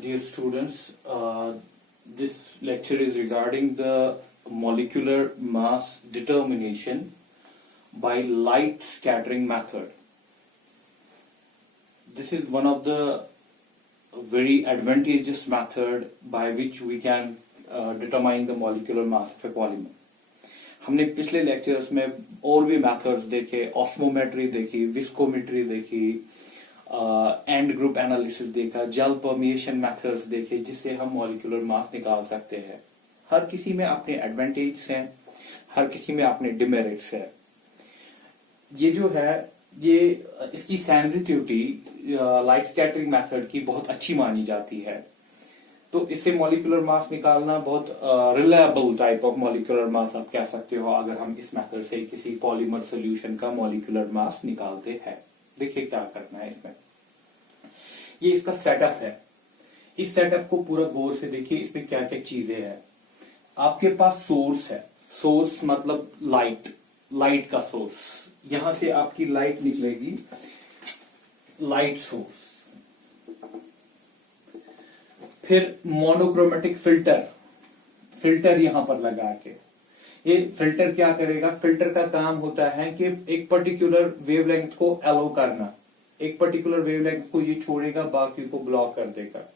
Dear students, this lecture is regarding the molecular mass determination by light scattering method. This is one of the very advantageous method by which we can determine the molecular mass of a polymer. हमने पिछले lectures में और भी methods देखे, ऑस्मोमेट्री देखी, विस्कोमेट्री देखी, and group analysis देखा, jail permeation methods देखे जिससे हम मॉलिक्यूलर मास निकाल सकते हैं. हर किसी में अपने एडवांटेज हैं, हर किसी में अपने डिमेरिट्स हैं. ये जो है ये इसकी सेंसिटिविटी लाइट स्कैटरिंग मेथड की बहुत अच्छी मानी जाती है. तो इससे मॉलिक्यूलर मास निकालना बहुत reliable type of molecular mass आप कह सकते हो अगर हम इस मेथड से किसी पॉलीमर सोल्यूशन का मॉलिक्यूलर मास निकालते हैं. देखिए क्या करना है इसमें. ये इसका सेटअप है. इस सेटअप को पूरा गौर से देखिए. इसमें क्या क्या चीजें हैं. आपके पास सोर्स है. सोर्स मतलब लाइट का सोर्स. यहां से आपकी लाइट निकलेगी, लाइट सोर्स. फिर मोनोक्रोमेटिक फिल्टर यहां पर लगा के, ये फिल्टर क्या करेगा. फिल्टर का काम होता है कि एक पर्टिकुलर वेवलेंथ को अलो करना. एक पर्टिकुलर वेवलेंथ को ये छोड़ेगा, बाकी को ब्लॉक कर देगा.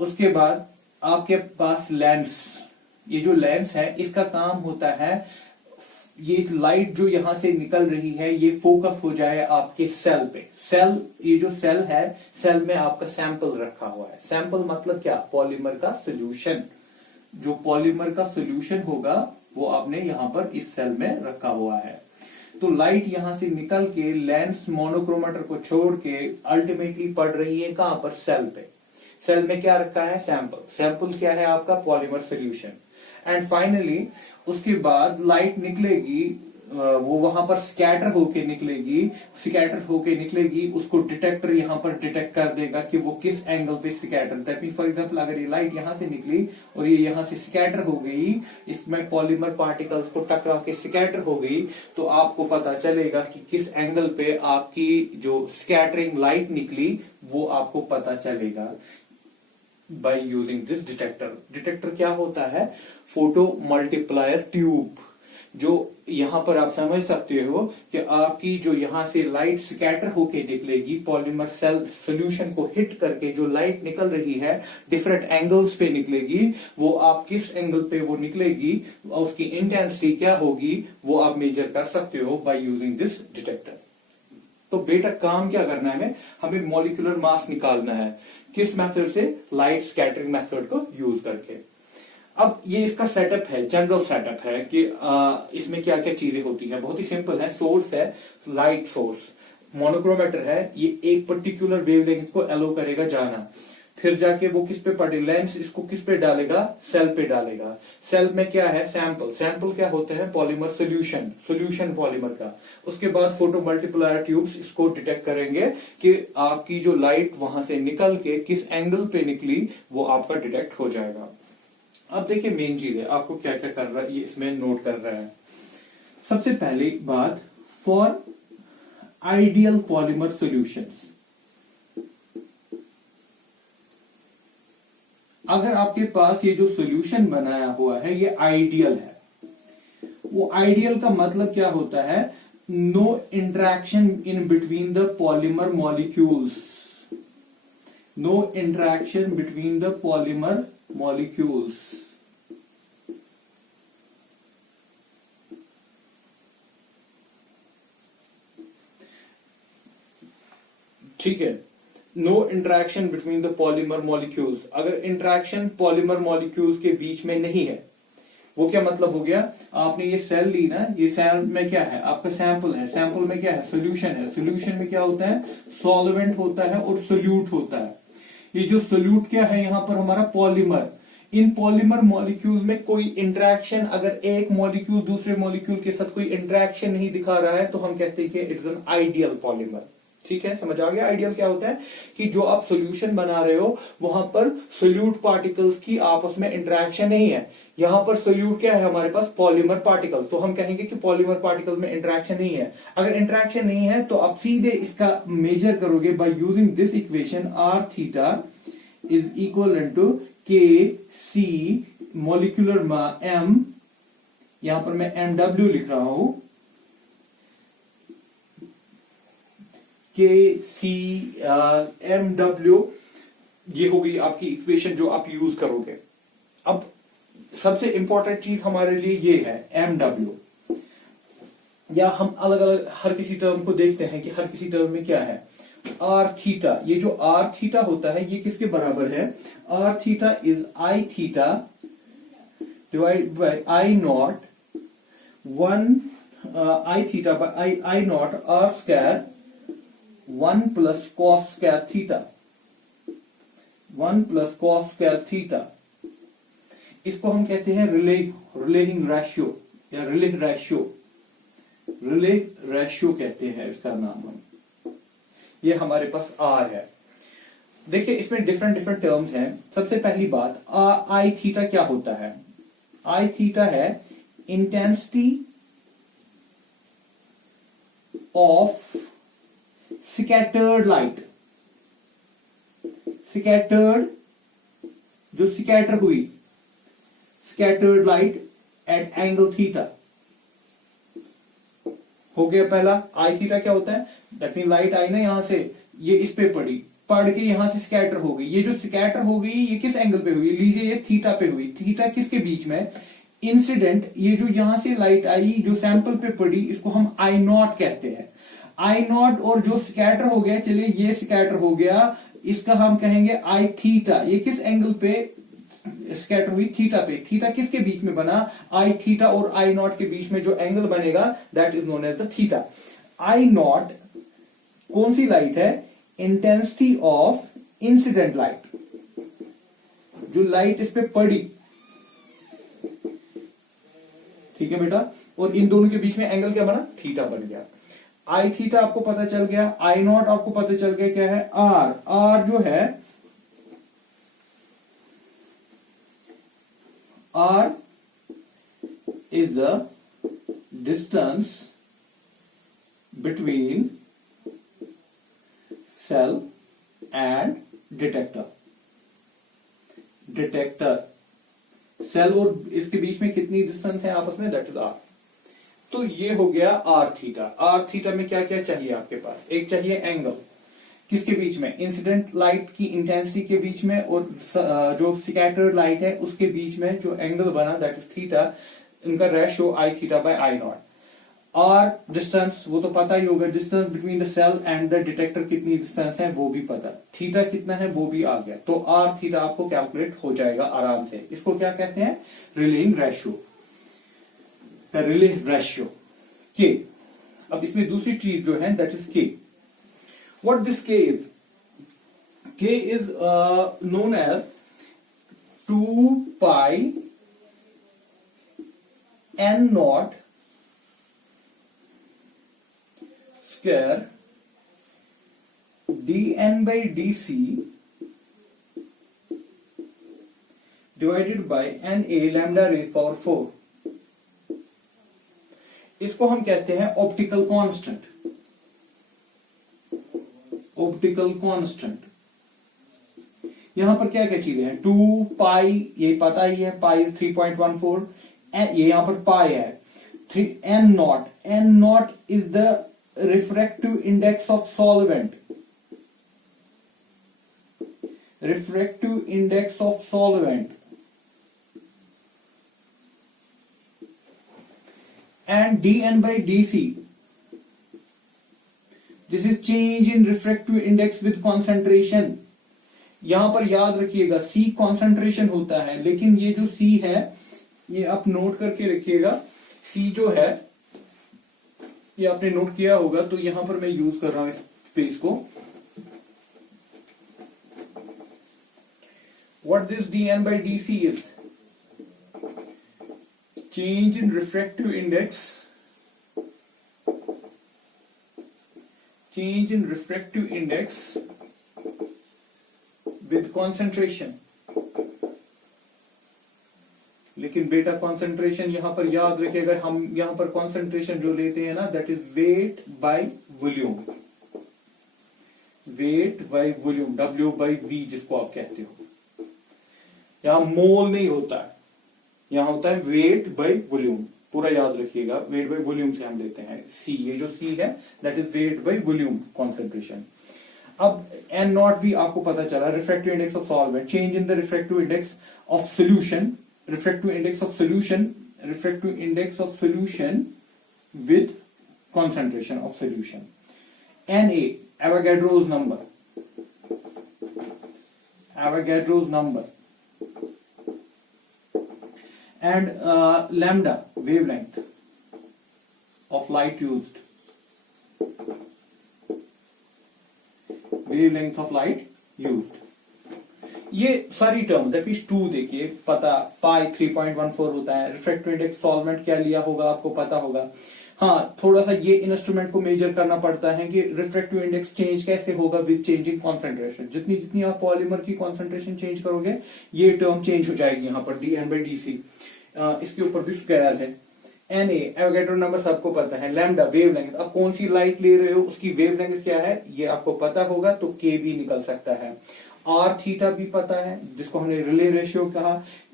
उसके बाद आपके पास लेंस. ये जो लेंस है इसका काम होता है ये लाइट जो यहां से निकल रही है ये फोकस हो जाए आपके सेल पे. ये जो सेल है, सेल में आपका सैंपल रखा हुआ है. सैंपल मतलब क्या, पॉलीमर का सोल्यूशन. जो पॉलीमर का सोल्यूशन होगा वो आपने यहां पर इस सेल में रखा हुआ है. तो लाइट यहां से निकल के लेंस मोनोक्रोमेटर को छोड़ के अल्टीमेटली पड़ रही है कहां पर, सेल पे. सेल में क्या रखा है, सैंपल क्या है आपका, पॉलीमर सोल्यूशन. एंड फाइनली उसके बाद लाइट निकलेगी, वो वहां पर स्कैटर होके निकलेगी. उसको डिटेक्टर यहां पर डिटेक्ट कर देगा कि वो किस एंगल पे scatter. That mean for example अगर ये लाइट यहां से निकली और ये यहां से स्कैटर हो गई, इसमें पॉलीमर पार्टिकल्स को टकरा के स्कैटर हो गई, तो आपको पता चलेगा कि किस एंगल पे आपकी जो स्कैटरिंग लाइट निकली वो आपको पता चलेगा bye using this detector. Detector क्या होता है, फोटो मल्टीप्लायर ट्यूब. जो यहां पर आप समझ सकते हो कि आपकी जो यहां से लाइट स्कैटर होके निकलेगी, पॉलीमर सेल सोल्यूशन को हिट करके जो लाइट निकल रही है डिफरेंट एंगल्स पे निकलेगी. वो आप किस एंगल पे वो निकलेगी और उसकी इंटेंसिटी क्या होगी वो आप मेजर कर सकते हो बाय यूजिंग दिस डिटेक्टर. तो बेटा काम क्या करना है, हमें मॉलिक्यूलर मास निकालना है. किस मेथड से, लाइट स्कैटरिंग मेथड को यूज करके. अब ये इसका सेटअप है, जनरल सेटअप है कि इसमें क्या क्या चीजें होती है. बहुत ही सिंपल है. सोर्स है, लाइट सोर्स. मोनोक्रोमेटर है, ये एक पर्टिकुलर वेवलेंथ को अलो करेगा जाना. फिर जाके वो किस पे पड़े, लेंस इसको किस पे डालेगा, सेल पे डालेगा. सेल में क्या है, सैंपल क्या होता है, पॉलीमर सोल्यूशन पॉलीमर का. उसके बाद फोटो मल्टीप्लायर ट्यूब्स इसको डिटेक्ट करेंगे कि आपकी जो लाइट वहां से निकल के किस एंगल पे निकली वो आपका डिटेक्ट हो जाएगा. अब देखिए मेन चीज है, आपको क्या क्या कर रहा है ये इसमें नोट कर रहा है. सबसे पहली बात, फॉर आइडियल पॉलीमर सोल्यूशंस. अगर आपके पास ये जो सॉल्यूशन बनाया हुआ है ये आइडियल है. वो आइडियल का मतलब क्या होता है, no interaction in between the polymer molecules. No interaction between the polymer molecules. ठीक है. No interaction between the polymer molecules. अगर इंटरेक्शन पॉलीमर मॉलिक्यूल्स के बीच में नहीं है, वो क्या मतलब हो गया, आपने ये सेल ली ना, ये सेल में क्या है, आपका सैंपल है. सैंपल में क्या है, सोल्यूशन है. सोल्यूशन में क्या होता है, सॉल्वेंट होता है और सोल्यूट होता है. ये जो सोल्यूट क्या है यहां पर हमारा पॉलीमर. इन पॉलीमर मॉलिक्यूल में कोई इंटरेक्शन, अगर एक मॉलिक्यूल दूसरे मॉलिक्यूल के साथ कोई इंटरेक्शन नहीं दिखा रहा है तो हम कहते हैं कि इट्स एन आइडियल पॉलीमर. ठीक है, समझ आ गया. आइडियल क्या होता है कि जो आप सॉल्यूशन बना रहे हो वहां पर सोल्यूट पार्टिकल्स की आपस में इंटरेक्शन नहीं है. यहां पर सोल्यूट क्या है हमारे पास, पॉलीमर पार्टिकल्स. तो हम कहेंगे कि पॉलीमर पार्टिकल्स में इंटरेक्शन नहीं है. अगर इंटरेक्शन नहीं है तो आप सीधे इसका मेजर करोगे by using this equation, R theta is equal to K C molecular M, यहां पर मैं MW लिख रहा हूं, के सी MW, ये हो गई आपकी इक्वेशन जो आप यूज करोगे। अब सबसे इंपॉर्टेंट चीज हमारे लिए ये है MW, या हम अलग अलग हर किसी टर्म को देखते हैं कि हर किसी टर्म में क्या है। आर थीटा, ये जो आर थीटा होता है ये किसके बराबर है? R theta is I theta divide by I naught, one I theta by I naught R square 1 plus cos square theta, 1 plus cos square theta. इसको हम कहते हैं रिलेइंग रेशियो या रिले रेशियो कहते हैं इसका नाम हम। ये हमारे पास आर है। देखिए इसमें डिफरेंट टर्म्स हैं। सबसे पहली बात, आई थीटा क्या होता है? आई थीटा है इंटेंसिटी ऑफ स्कैटर्ड लाइट, जो स्कैटर हुई, scattered light at angle theta. हो गया पहला। आई थीटा क्या होता है? दैट मीन लाइट आई ना यहां से, ये इस पे पड़ के यहां से स्कैटर हो गई। ये जो स्कैटर हो गई ये किस एंगल पे हुई? लीजिए ये थीटा पे हुई। थीटा किसके बीच में? इंसिडेंट, ये जो यहां से लाइट आई जो सैंपल पे पड़ी इसको हम आई नॉट कहते हैं। आई नॉट और जो स्कैटर हो गया, चलिए ये स्कैटर हो गया, इसका हम कहेंगे आई थीटा। ये किस एंगल पे स्कैटर हुई? थीटा पे। थीटा किसके बीच में बना? आई थीटा और आई नॉट के बीच में जो एंगल बनेगा that is known as the theta. I naught कौन सी लाइट है? इंटेंसिटी ऑफ इंसिडेंट लाइट, जो लाइट इस पे पड़ी, ठीक है बेटा। और इन दोनों के बीच में एंगल क्या बना? थीटा बन गया। आई थीटा आपको पता चल गया, आई नॉट आपको पता चल गया क्या है? आर। आर जो है, R is the distance between cell and detector. Cell और इसके बीच में कितनी डिस्टेंस है आपस में? That is R. तो ये हो गया आर थीटा। आर थीटा में क्या क्या चाहिए आपके पास? एक चाहिए एंगल, किसके बीच में? इंसिडेंट लाइट की इंटेंसिटी के बीच में और जो स्कैटर्ड लाइट है उसके बीच में जो एंगल बना दैट इज थीटा। इनका ratio I theta by I naught. R distance, वो तो पता ही होगा, distance between the cell and the detector कितनी डिस्टेंस है वो भी पता। थीटा कितना है वो भी आ गया। तो आर थीटा आपको कैलकुलेट हो जाएगा आराम से। इसको क्या कहते हैं? रिलेइंग रेशियो, रिले रेशियो के। अब इसमें दूसरी चीज जो है that is K. What this K is? K is known as 2 pi n naught square dn by dc divided by na lambda raise power 4। इसको हम कहते हैं ऑप्टिकल कांस्टेंट। ऑप्टिकल कांस्टेंट यहां पर क्या क्या चीजें हैं? 2 पाई, ये पता ही है, पाई 3.14, ये यहां पर पाई है। 3 n not, n not is the refractive index of solvent. Refractive index of solvent and dn by dc, this is change in refractive index with concentration। यहां पर याद रखिएगा C concentration होता है, लेकिन ये जो C है ये आप नोट करके रखिएगा। C जो है ये आपने नोट किया होगा, तो यहां पर मैं यूज कर रहा हूं इस पेज को। What this dn by dc is? Change in refractive index, change in refractive index with concentration। लेकिन बेटा कंसंट्रेशन यहां पर याद रखिएगा, हम यहां पर कंसंट्रेशन जो लेते हैं ना that is wait by volume. Wait by volume, W by V जिसको आप कहते हो। यहाँ मोल नहीं होता है, यहाँ होता है वेट बाय वॉल्यूम। पूरा याद रखिएगा, वेट बाय वॉल्यूम से हम लेते हैं सी। ये जो सी है that is wait by volume concentration. अब एन नॉट भी आपको पता चला, refractive index of solvent, change in the refractive index of solution, refractive index of solution, refractive index of solution with concentration of solution. Na, Avogadro's number, Avogadro's number, and lambda, wavelength of light used, wavelength of light used. ये सारी term that means 2 देखिए पता, पाई 3.14 होता है, refractive index solvent क्या लिया होगा आपको पता होगा। हाँ, थोड़ा सा ये इंस्ट्रूमेंट को मेजर करना पड़ता है कि रिफ्रैक्टिव इंडेक्स चेंज कैसे होगा विद चेंजिंग कॉन्सेंट्रेशन। जितनी जितनी आप पॉलीमर की कॉन्सेंट्रेशन चेंज करोगे ये टर्म चेंज हो जाएगी यहाँ पर, dN/dC। इसके ऊपर भी स्क्वायर है। Na, एवोगैड्रो नंबर सबको पता है। लैम्डा, वेवलेंथ, अब कौन सी लाइट ले रहे हो उसकी वेवलेंथ क्या है ये आपको पता होगा, तो K भी निकल सकता है। आर थीटा भी पता है जिसको हमने रिले रेशियो कहा।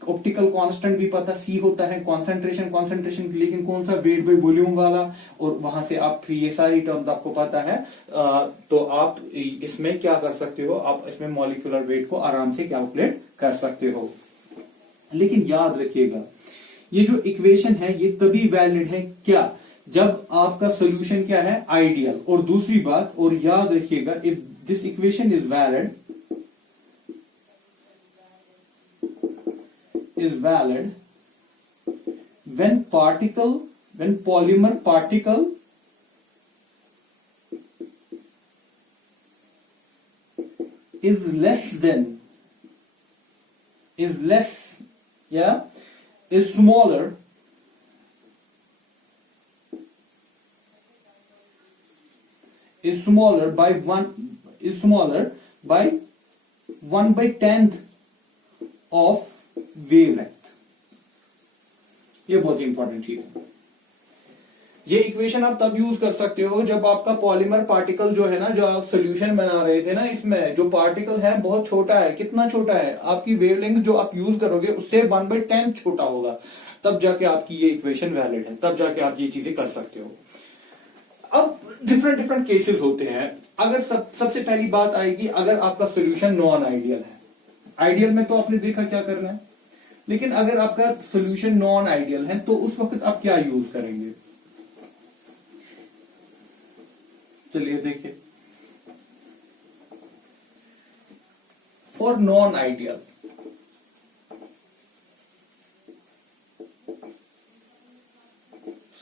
ऑप्टिकल कांस्टेंट भी पता, सी होता है कॉन्सेंट्रेशन, लेकिन कौन सा, वेट बाय वॉल्यूम वाला। और वहां से आप ये सारी टर्म्स आपको पता है, तो आप इसमें क्या कर सकते हो, आप इसमें मॉलिक्यूलर वेट को आराम से कैलकुलेट कर सकते हो। लेकिन याद रखिएगा ये जो इक्वेशन है ये तभी वैलिड है क्या, जब आपका सोल्यूशन क्या है, आइडियल। और दूसरी बात और याद रखिएगा, if this equation is valid, is valid when polymer particle is smaller by 1/10 of wavelength. ये बहुत ही इंपॉर्टेंट चीज है। ये इक्वेशन आप तब यूज कर सकते हो जब आपका पॉलीमर पार्टिकल जो है ना, जो आप सोल्यूशन बना रहे थे ना, इसमें जो पार्टिकल है बहुत छोटा है। कितना छोटा है, आपकी वेवलेंथ जो आप यूज करोगे उससे 1/10 छोटा होगा, तब जाके आपकी ये इक्वेशन वैलिड है, तब जाके आप ये चीजें कर सकते हो। अब डिफरेंट केसेस होते हैं। अगर सबसे पहली बात आएगी, अगर आपका सोल्यूशन नॉन आइडियल है। आइडियल में तो आपने देखा क्या करना है, लेकिन अगर आपका सोल्यूशन नॉन आइडियल है तो उस वक्त आप क्या यूज करेंगे, चलिए देखिए। फॉर नॉन आइडियल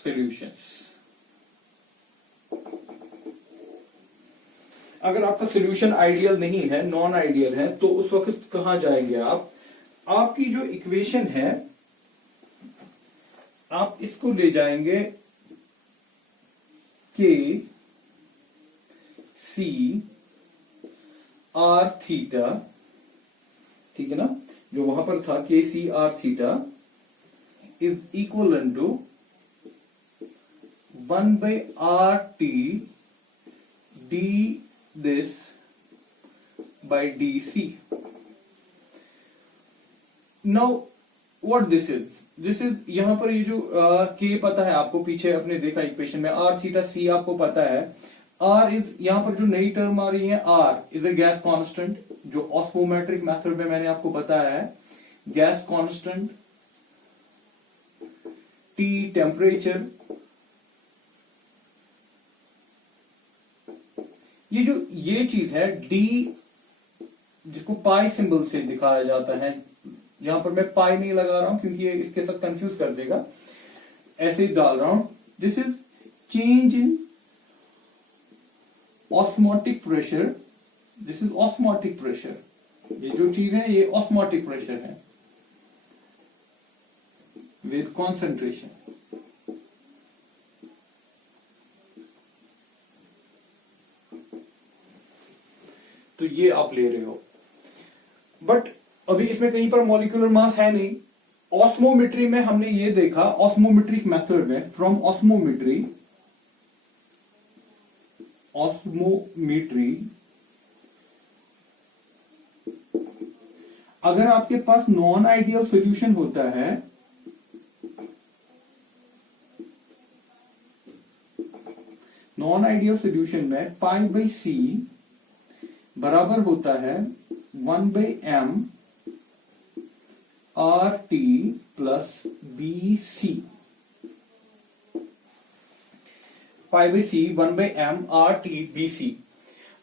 सॉल्यूशंस, अगर आपका सोल्यूशन आइडियल नहीं है, नॉन आइडियल है, तो उस वक्त कहां जाएंगे आप। आपकी जो इक्वेशन है आप इसको ले जाएंगे K C R थीटा, ठीक है ना, जो वहां पर था K C R theta is equal to 1/RT d this by dc. Now what this is यहां पर ये जो K पता है आपको, पीछे आपने देखा इक्वेशन में, R थीटा C आपको पता है। R इज, यहां पर जो नई टर्म आ रही है R is a gas constant, जो ऑस्मोमेट्रिक मेथड में मैंने आपको बताया है। गैस कांस्टेंट, T टेम्परेचर, ये जो ये चीज है D जिसको पाई सिंबल से दिखाया जाता है, यहां पर मैं पाई नहीं लगा रहा हूं क्योंकि ये इसके साथ कंफ्यूज कर देगा, ऐसे ही डाल रहा हूं। This is change in osmotic pressure, this is osmotic pressure, ये जो चीज है ये ऑस्मोटिक प्रेशर है विद कॉन्सेंट्रेशन। तो ये आप ले रहे हो, बट अभी इसमें कहीं पर मॉलिक्यूलर मास है नहीं। ऑस्मोमेट्री में हमने ये देखा, ऑस्मोमेट्रिक मेथड में, फ्रॉम ऑस्मोमेट्री अगर आपके पास नॉन आइडियल सॉल्यूशन होता है, नॉन आइडियल सॉल्यूशन में पाई बाई सी बराबर होता है 1/m R T plus B C. Pi by C 1/m R T B C.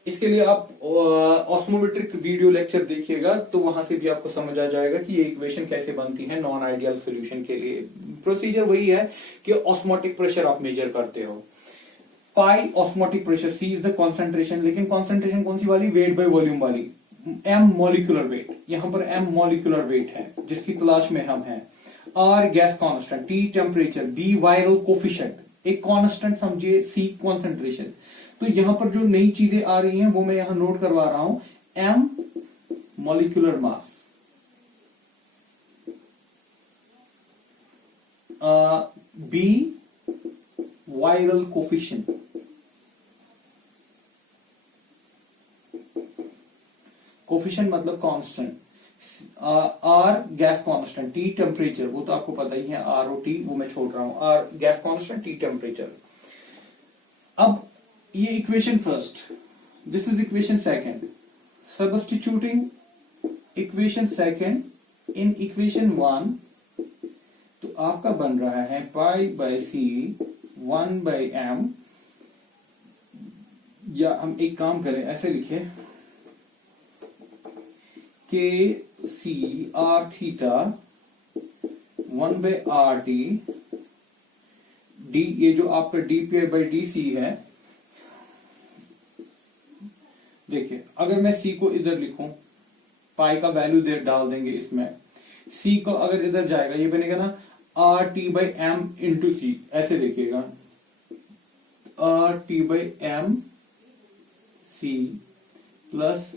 इसके लिए आप ऑस्मोमेट्रिक वीडियो लेक्चर देखिएगा तो वहां से भी आपको समझ आ जाएगा कि ये इक्वेशन कैसे बनती है नॉन आइडियल सॉल्यूशन के लिए। प्रोसीजर वही है कि ऑस्मोटिक प्रेशर आप मेजर करते हो, pi osmotic pressure, C is the concentration, लेकिन कॉन्सेंट्रेशन कौन सी वाली, वेट बाय वॉल्यूम वाली, एम मॉलिक्यूलर वेट, यहां पर एम मॉलिक्यूलर वेट है जिसकी तलाश में हम हैं, R gas constant, T temperature, B virial coefficient, एक कांस्टेंट समझिए, सी कॉन्सेंट्रेशन। तो यहां पर जो नई चीजें आ रही हैं वो मैं यहां नोट करवा रहा हूं, M molecular mass, B virial coefficient, coefficient मतलब constant, R gas constant, T temperature, वो तो आपको पता ही है, आर ओ टी वो मैं छोड़ रहा हूं, R gas constant, T temperature. अब ये equation first, this is equation second, substituting equation second in equation one, तो आपका बन रहा है पाई बाय सी 1/m, या हम एक काम करें ऐसे लिखे, के C R theta 1/RT, D, ये जो आपका dpi/dc है, देखिए अगर मैं सी को इधर लिखूं, पाई का वैल्यू दे डाल देंगे इसमें, सी को अगर इधर जाएगा ये बनेगा ना RT/m इंटू सी, ऐसे देखिएगा, RT/m सी प्लस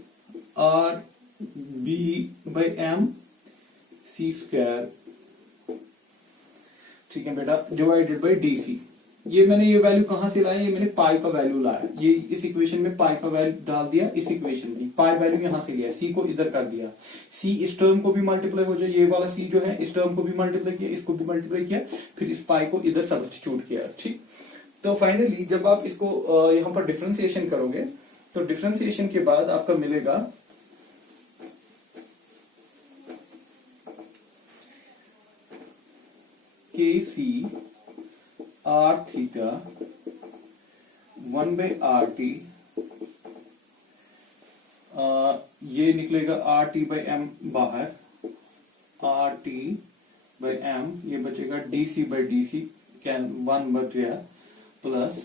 RB/m सी स्क्वायर, ठीक है बेटा, डिवाइडेड बाय डीसी। ये मैंने ये वैल्यू कहां से लाया, ये मैंने पाई का वैल्यू लाया, ये इस इक्वेशन में पाई का वैल्यू डाल दिया, इस इक्वेशन में पाई वैल्यू यहां से लिया, सी को इधर कर दिया, सी इस टर्म को भी मल्टीप्लाई हो जाए, ये वाला सी जो है इस टर्म को भी मल्टीप्लाई किया, इसको भी मल्टीप्लाई किया, फिर इस पाई को इधर सब्स्टिट्यूट किया, ठीक। तो फाइनली जब आप इसको यहां पर डिफरेंशिएशन करोगे तो डिफरेंशिएशन के बाद आपका मिलेगा के सी आर थीटा 1/RT, ये निकलेगा RT/m बाहर, RT/m, ये बचेगा dc/dc, कैन 1 बच गया, प्लस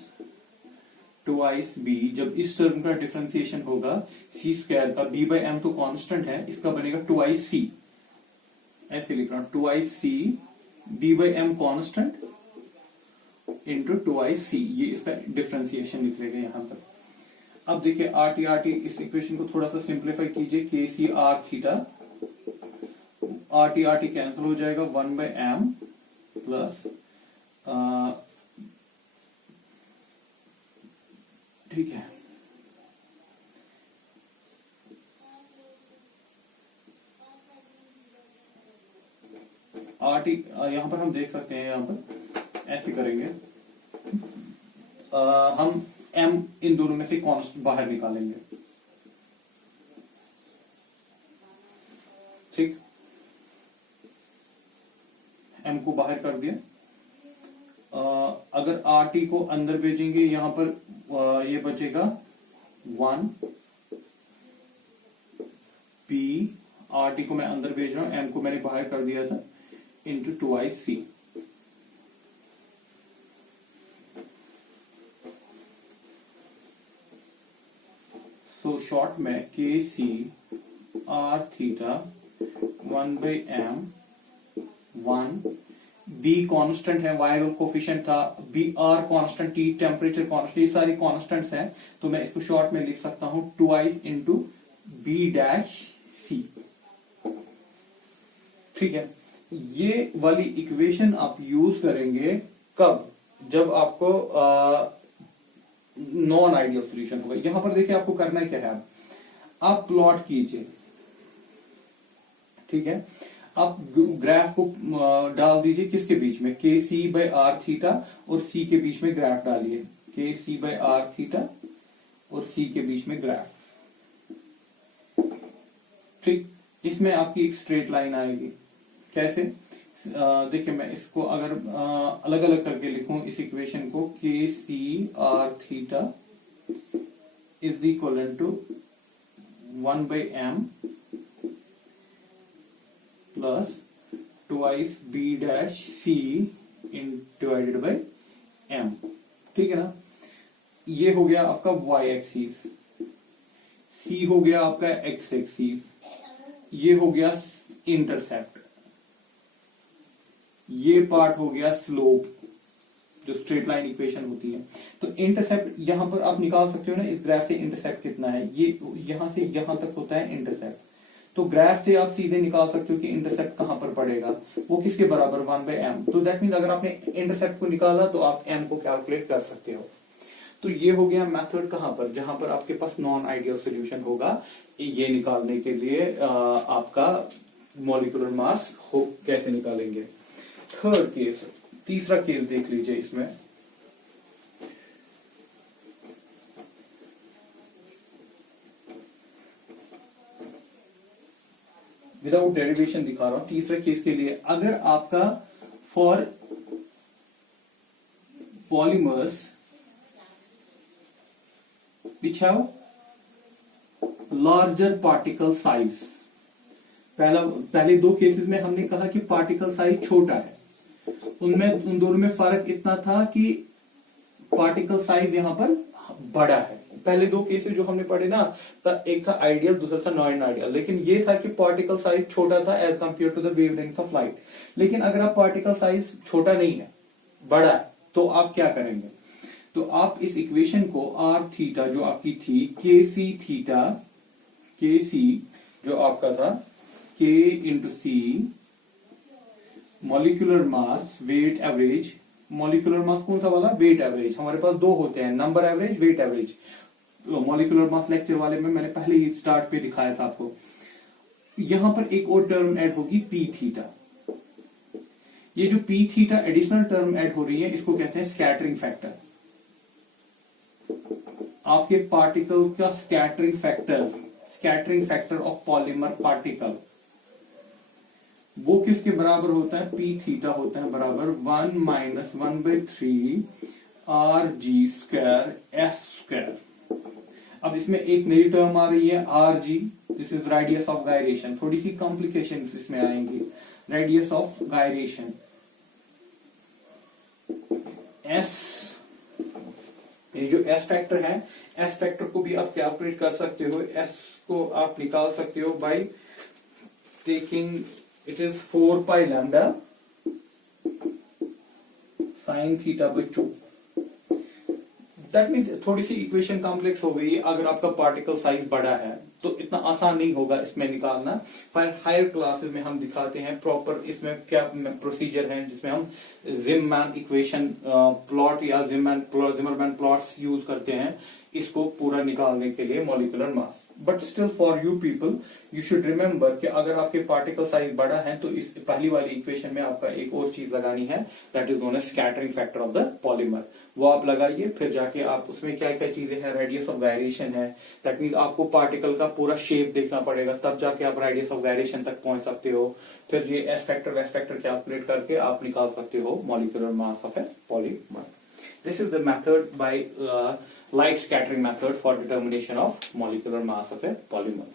2b, जब इस टर्म का डिफरेंशिएशन होगा c स्क्वायर का, b/m तो कांस्टेंट है, इसका बनेगा 2c, ऐसे लिख रहा हूं, 2c b/m constant into 2c, ये इसका डिफरेंशिएशन निकलेगा यहां पर। अब देखिए RT इस इक्वेशन को थोड़ा सा सिंप्लीफाई कीजिए, K C R theta, RT cancel हो जाएगा, 1/m प्लस, ठीक है, RT यहां पर हम देख सकते हैं, यहां पर ऐसे करेंगे, हम m इन दोनों में से कॉन्स्टेंट बाहर निकालेंगे, ठीक, m को बाहर कर दिया, अगर RT को अंदर भेजेंगे यहां पर ये बचेगा 1 p, RT को मैं अंदर भेज रहा हूं, m को मैंने बाहर कर दिया था, इंटू 2c। सो शॉर्ट में K C R theta 1/m, 1 B constant है, वायरल कोफिशिएंट था, B R constant, T temperature constant, ये सारी कांस्टेंट्स हैं, तो मैं इसको शॉर्ट में लिख सकता हूं 2i इंटू बी डैश सी, ठीक है। ये वाली इक्वेशन आप यूज करेंगे कब, जब आपको नॉन आइडियल सॉल्यूशन होगा। यहां पर देखिए आपको करना क्या है, आप प्लॉट कीजिए, ठीक है। आप ग्राफ को डाल दीजिए किसके बीच में, K C by are theta और सी के बीच में ग्राफ डालिए, के सी बाई आर थीटा और सी के बीच में ग्राफ, ठीक। इसमें आपकी एक स्ट्रेट लाइन आएगी। कैसे, देखिए मैं इसको अगर अलग अलग करके लिखूं इस इक्वेशन को, K C R theta is equal to 1/m plus twice B dash C in divided by m, ठीक है ना। ये हो गया आपका y एक्सिस, c हो गया आपका x एक्सिस, ये हो गया इंटरसेप्ट, ये पार्ट हो गया स्लोप, जो स्ट्रेट लाइन इक्वेशन होती है। तो इंटरसेप्ट यहां पर आप निकाल सकते हो ना, इस ग्राफ से इंटरसेप्ट कितना है, ये यहां से यहां तक होता है इंटरसेप्ट। तो ग्राफ से आप सीधे निकाल सकते हो कि इंटरसेप्ट कहां पर पड़ेगा, वो किसके बराबर, 1/m। तो दैट मीन्स अगर आपने इंटरसेप्ट को निकाला तो आप m को कैलकुलेट कर सकते हो। तो ये हो गया मेथड कहां पर, जहां पर आपके पास नॉन आइडियल सॉल्यूशन होगा, ये निकालने के लिए आपका मॉलिक्यूलर मास हो कैसे निकालेंगे। थर्ड केस, तीसरा केस देख लीजिए इसमें। विदाउट डेरिवेशन दिखा रहा हूं। तीसरे केस के लिए अगर आपका for polymers which have larger particle size, पहले दो केसेस में हमने कहा कि पार्टिकल साइज छोटा है, उन दोनों में फर्क इतना था कि पार्टिकल साइज यहां पर बड़ा है। पहले दो केसेस जो हमने पढ़े ना, एक था आइडियल, दूसरा था नॉन आइडियल, लेकिन ये था कि पार्टिकल साइज छोटा था as compare to the wavelength of light. लेकिन अगर आप पार्टिकल साइज छोटा नहीं है, बड़ा है, तो आप क्या करेंगे, तो आप इस इक्वेशन को आर थीटा जो आपकी थी, के सी थीटा, के सी जो आपका था के into C molecular mass weight average, molecular mass कौन सा वाला, वेट एवरेज। हमारे पास दो होते हैं, number average, weight average. Molecular mass lecture वाले में मैंने पहले ही स्टार्ट पे दिखाया था आपको। यहां पर एक और टर्म ऐड होगी पी थीटा। ये जो P theta additional term add हो रही है, इसको कहते हैं स्कैटरिंग फैक्टर। आपके पार्टिकल का scattering factor of polymer particle, वो किसके बराबर होता है, पी थीटा होता है बराबर 1 - 1/3 R G square S square. अब इसमें एक नई टर्म आ रही है R G, this is radius of gyration. थोड़ी सी कॉम्प्लिकेशंस इसमें आएंगी, रेडियस ऑफ गायरेशन एस। ये जो एस फैक्टर है, एस फैक्टर को भी आप कैलकुलेट कर सकते हो। एस को आप निकाल सकते हो by taking, it is 4 pi lambda sine theta by 2। That means थोड़ी सी इक्वेशन कॉम्प्लेक्स हो गई। अगर आपका पार्टिकल साइज बड़ा है तो इतना आसान नहीं होगा इसमें निकालना। फिर हायर क्लासेस में हम दिखाते हैं प्रॉपर इसमें क्या प्रोसीजर है, जिसमें हम जिममैन इक्वेशन प्लॉट या जिमरमैन प्लॉट्स यूज करते हैं इसको पूरा निकालने के लिए molecular mass. But still for you people you should remember कि अगर आपके पार्टिकल साइज बड़ा है तो इस पहली वाली इक्वेशन में आपका एक और चीज लगानी है, that is known as scattering factor of the polymer. वो आप लगाइए, फिर जाके आप उसमें क्या क्या चीजें हैं, रेडियस ऑफ गायरेशन है, दैट मीन आपको पार्टिकल का पूरा शेप देखना पड़ेगा, तब जाके आप रेडियस ऑफ गायरेशन तक पहुंच सकते हो। फिर ये एस फैक्टर वेस फैक्टर कैलकुलेट करके आप निकाल सकते हो molecular mass of A polymer. This is the method by light scattering method for determination of molecular mass of a polymer.